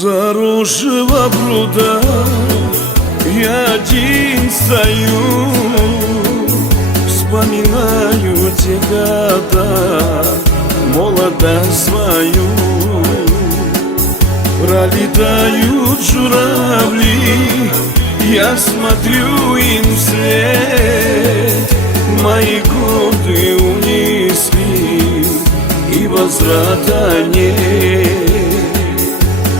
заросшего пруда я один стою, вспоминаю те года, молодость свою. Пролетают журавли, я смотрю им вслед. Мои годы унесли, и возврата нет.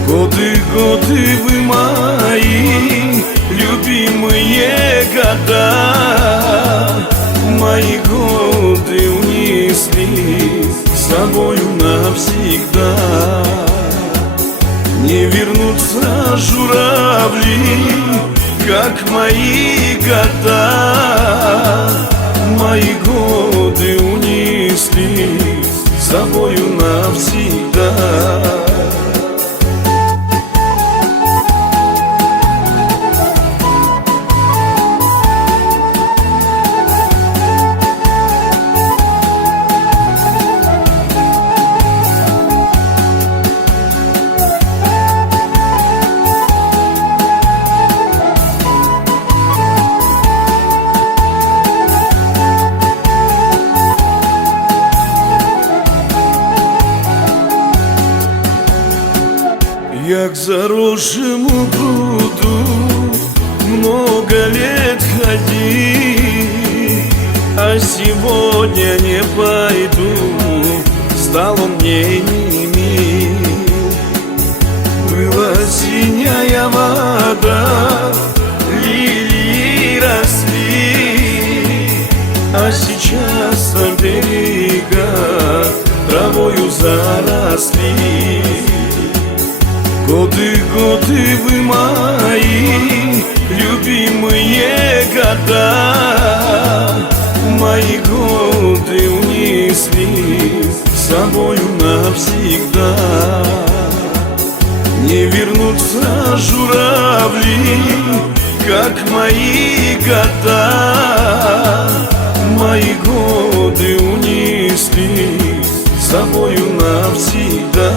Годы, годы вы мои любимые года, мои годы унесли с собою навсегда. Не вернутся журавли, как мои года, мои годы унесли с собою навсегда. Я к заросшему пруду много лет ходи, а сегодня не пойду, стал он мне не мил. Была синяя вода, лилии росли, а сейчас на берегах травою заросли. Годы, годы вы мои любимые года, мои годы унесли с собою навсегда. Не вернутся журавли, как мои года, мои годы унесли с собою навсегда.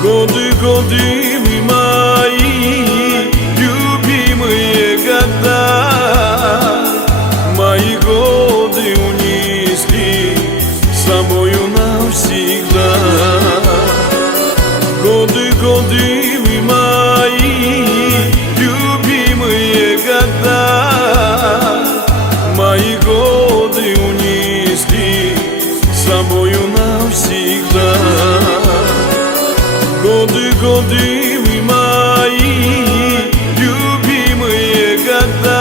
Годы, годы вы мои любимые года, мои годы унесли с собою навсегда. Годы, годы вы мои любимые года, мои годы унесли с собою навсегда. Годы, годы вы мои любимые года,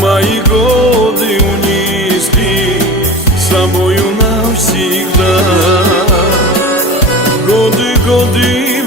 мои годы унесли с собою навсегда. Годы, годы